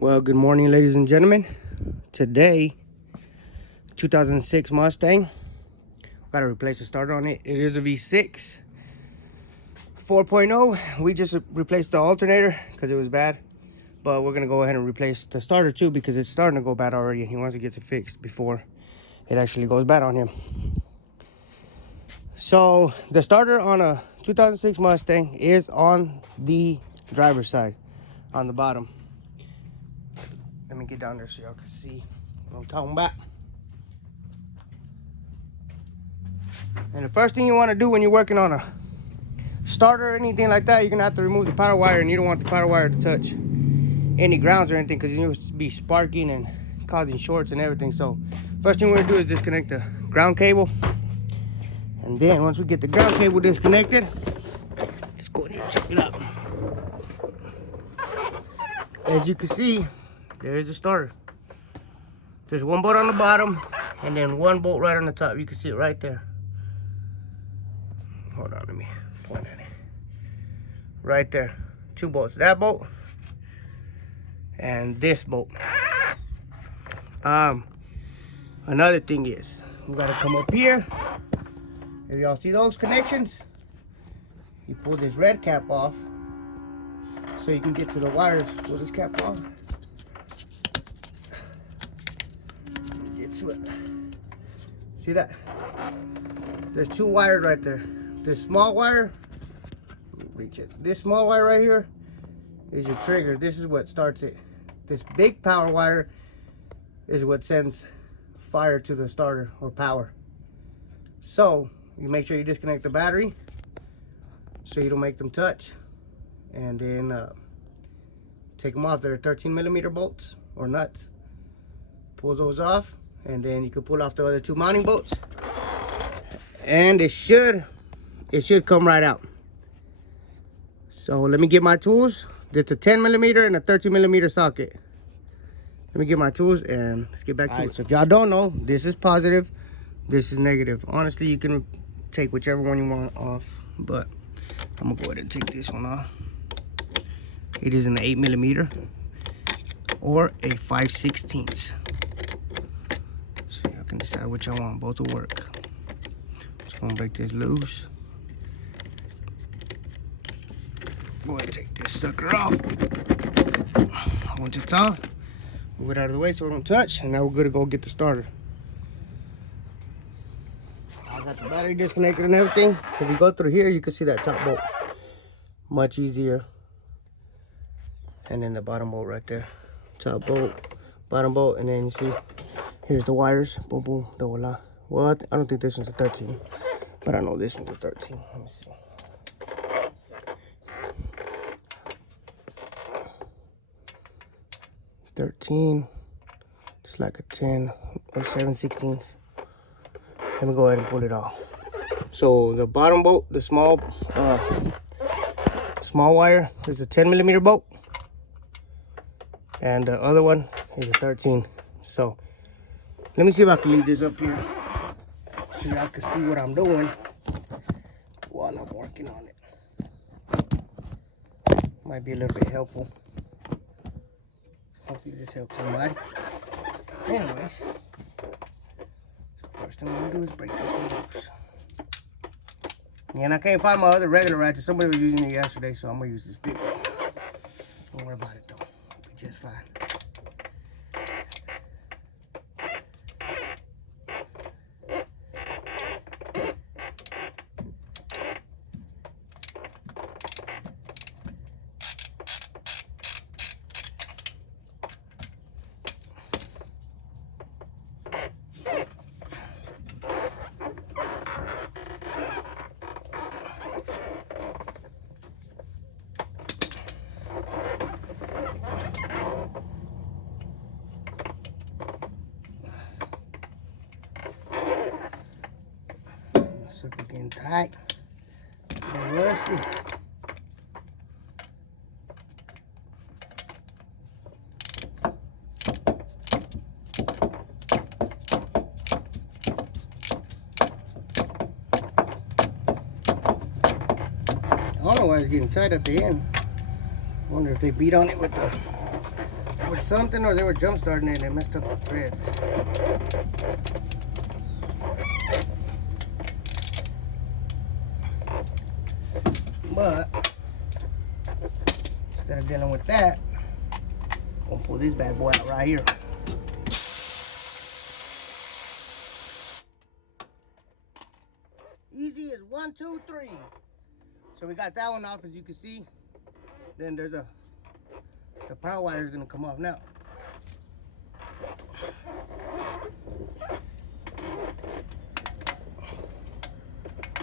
Well, good morning, ladies and gentlemen. Today, 2006 Mustang. Got to replace the starter on it. It is a V6 4.0. We just replaced the alternator because it was bad. But we're going to go ahead and replace the starter too because it's starting to go bad already. And he wants to get it fixed before it actually goes bad on him. So the starter on a 2006 Mustang is on the driver's side, on the bottom. Let me get down there so y'all can see what I'm talking about. And the first thing you want to do when you're working on a starter or anything like that, you're going to have to remove the power wire, and you don't want the power wire to touch any grounds or anything because you'll be sparking and causing shorts and everything. So first thing we're going to do is disconnect the ground cable. And then once we get the ground cable disconnected, let's go in here and check it out. As you can see, there is a starter. There's one bolt on the bottom and then one bolt right on the top. You can see it right there. Hold on, let me point at it. Right there. Two bolts. That bolt and this bolt. Another thing is, we gotta come up here. If y'all see those connections, you pull this red cap off so you can get to the wires. Pull this cap off. Get to it. See that? There's two wires right there. This small wire, reach it. This small wire right here is your trigger. This is what starts it. This big power wire is what sends fire to the starter or power. So you make sure you disconnect the battery so you don't make them touch, and then take them off. They're 13mm bolts or nuts. Pull those off, and then you can pull off the other two mounting bolts, and it should come right out. So let me get my tools. It's a 10mm and a 13mm socket. Let me get my tools and let's get back to it. So if y'all don't know, this is positive, this is negative. Honestly, you can take whichever one you want off, but I'm gonna go ahead and take this one off. It is an 8mm or a 5/16. So y'all can decide which y'all want. Both will work. Just gonna break this loose. Go ahead and take this sucker off. Once it's off, move it out of the way so it don't touch, and now we're good to go get the starter. I got the battery disconnected and everything. If you go through here, you can see that top bolt. Much easier. And then the bottom bolt right there. Top bolt, bottom bolt, and then you see, here's the wires. Boom, boom, double line. Well, I don't think this one's a 13, but I know this one's a 13. Let me see. Just like a 10 or 7/16. Let me go ahead and pull it off. So the bottom bolt, the small wire is a 10mm bolt, and the other one is a 13. So let me see if I can leave this up here so y'all can see what I'm doing while I'm working on it. Might be a little bit helpful. Hopefully this helps somebody. Anyways, first thing I'm gonna do is break this one loose. And I can't find my other regular ratchet. Somebody was using it yesterday, so I'm gonna use this big one. Don't worry about it though. It'll be just fine. Sucker getting tight, and rusty. I don't know why it's getting tight at the end. I wonder if they beat on it with the with something, or they were jump starting it and they messed up the threads. But instead of dealing with that, I'm gonna pull this bad boy out right here. Easy as 1, 2, 3. So we got that one off, as you can see. Then there's the power wire is gonna come off now.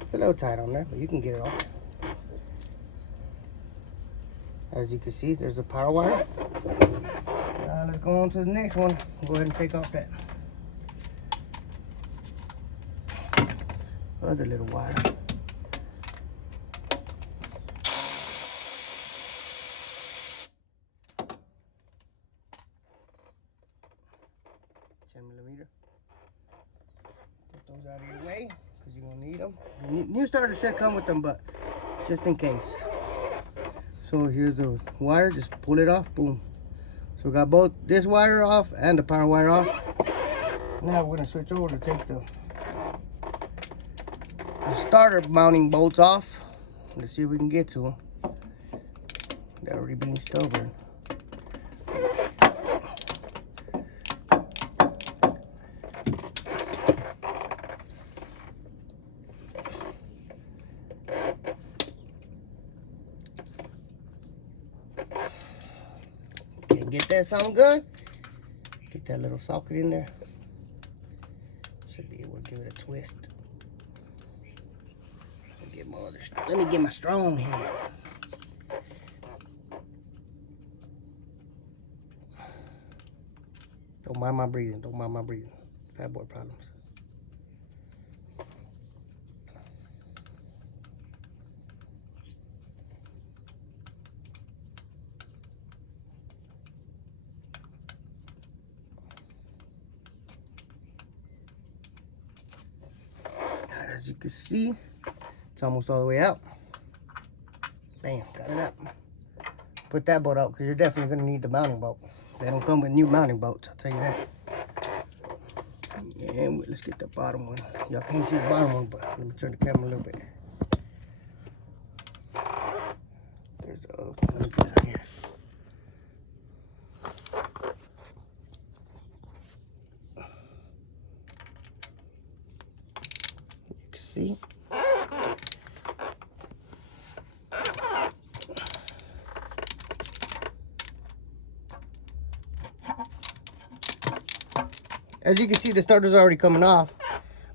It's a little tight on there, but you can get it off. As you can see, there's a power wire. Now let's go on to the next one. Go ahead and take off that other little wire. Put those out of your way because you're gonna need them. New starter should come with them, but just in case. So here's the wire, just pull it off, boom. So we got both this wire off and the power wire off. Now we're gonna switch over to take the starter mounting bolts off. Let's see if we can get to them. They're already being stubborn. Get that sound good. Get that little socket in there. Should be able to give it a twist. Let me get my strong hand. Don't mind my breathing. Don't mind my breathing. Fat boy problems. As you can see, it's almost all the way out. Bam, got it up. Put that bolt out because you're definitely going to need the mounting bolt. They don't come with new mounting bolts, I'll tell you that. And let's get the bottom one. Y'all can't see the bottom one, but let me turn the camera a little bit. There's the other one. Let me put it here. You can see. As you can see, the starter's already coming off,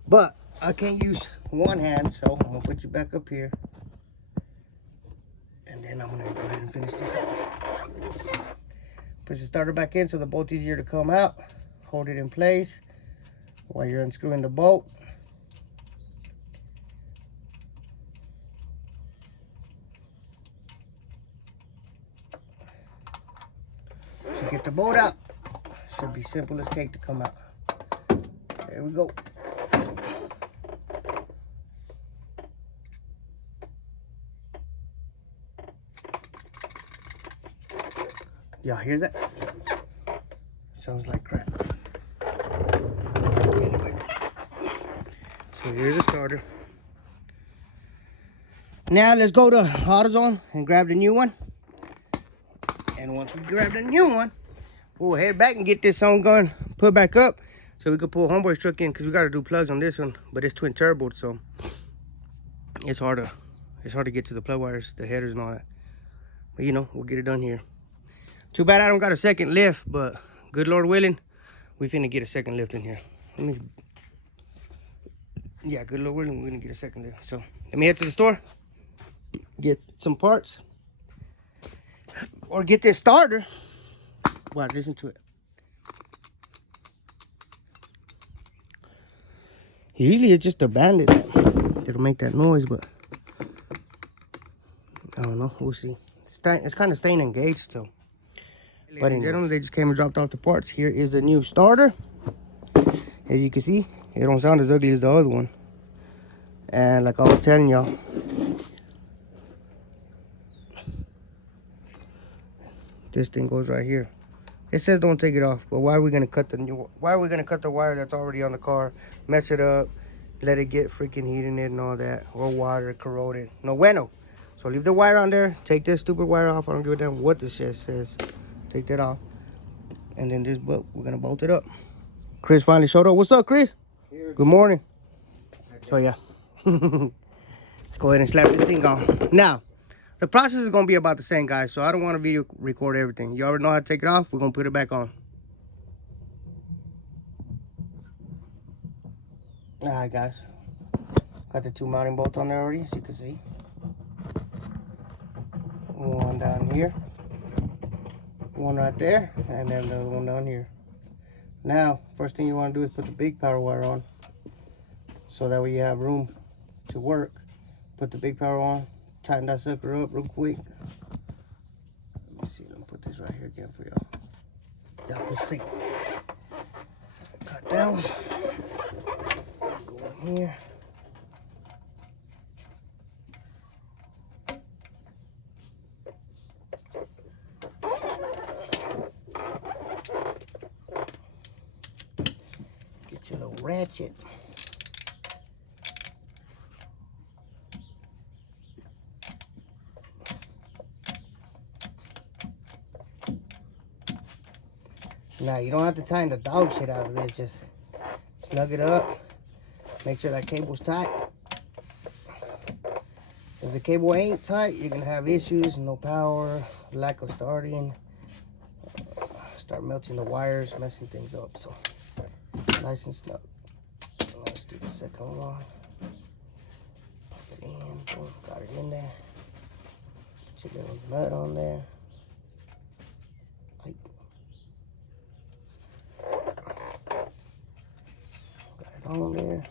but I can't use one hand, so I'm gonna put you back up here, and then I'm gonna go ahead and finish this off. Push the starter back in so the bolt's easier to come out. Hold it in place while you're unscrewing the bolt. So get the bolt out. Should be simple as cake to come out. There we go. Y'all hear that? Sounds like crap. Anyway, so here's the starter. Now let's go to AutoZone and grab the new one. And once we grab the new one, we'll head back and get this on gun put back up so we can pull homeboy's truck in, because we got to do plugs on this one, but it's twin turbo, so it's hard to get to the plug wires, the headers and all that. But you know, we'll get it done here. Too bad I don't got a second lift, but good Lord willing, we finna get a second lift in here. Yeah, good Lord willing, we're gonna get a second lift. So let me head to the store, get some parts, or get this starter. Wow, listen to it. Usually it's just a bandit that'll make that noise, but I don't know. We'll see. It's kind of staying engaged, so. But in general, they just came and dropped off the parts. Here is the new starter. As you can see, it don't sound as ugly as the other one. And like I was telling y'all, this thing goes right here. It says don't take it off, but why are we gonna cut the wire that's already on the car, mess it up, let it get freaking heat in it and all that, or water corroded? No bueno. So leave the wire on there. Take this stupid wire off. I don't give a damn what this shit says. Take that off, and then this bolt, we're gonna bolt it up. Chris finally showed up. What's up, Chris? Here. Good morning. So yeah, let's go ahead and slap this thing on. Now, the process is gonna be about the same, guys. So I don't want to video record everything. You already know how to take it off. We're gonna put it back on. All right, guys. Got the 2 mounting bolts on there already, as you can see. One down here, one right there, and then the other one down here. Now, first thing you want to do is put the big power wire on, so that way you have room to work. Put the big power on, tighten that sucker up real quick. Let me see, let me put this right here again for y'all. Y'all can see. Cut down. Go in here. Get your little ratchet. Now, you don't have to tighten the dog shit out of it. Just snug it up. Make sure that cable's tight. If the cable ain't tight, you're going to have issues. No power, lack of starting. Start melting the wires, messing things up. So, nice and snug. Let's do the second one. Pop it in. Boom, got it in there. Put your little nut on there. On there,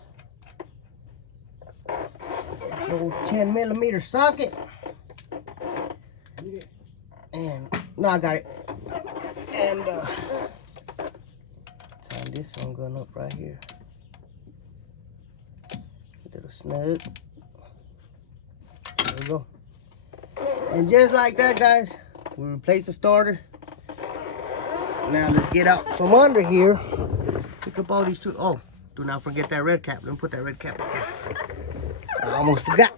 little 10mm socket, and no, I got it. And time this one going up right here. A little snug. There we go. And just like that, guys, we replace the starter. Now let's get out from under here. Pick up all these two. Oh. Do not forget that red cap. Let me put that red cap up there. I almost forgot.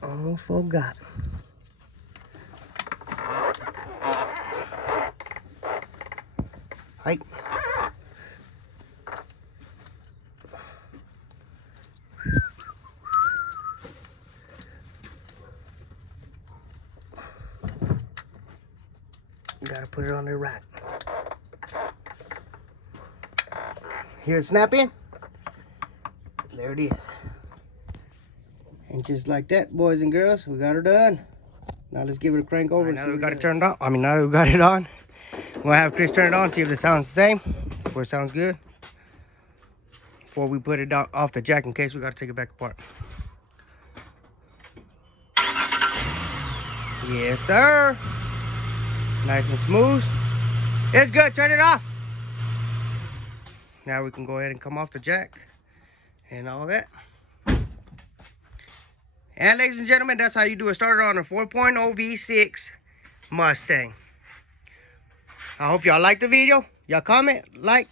Almost forgot. Right. You gotta put it on there right. Here, snap in. There it is. And just like that, boys and girls, we got her done. Now let's give it a crank over. Right, now that we got it turned on. Now that we got it on, we'll have Chris turn it on, see if it sounds the same, or it sounds good, before we put it off the jack, in case we got to take it back apart. Yes, sir. Nice and smooth. It's good. Turn it off. Now we can go ahead and come off the jack and all that. And ladies and gentlemen, that's how you do a starter on a 4.0 V6 Mustang. I hope y'all liked the video. Y'all comment, like,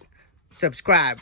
subscribe.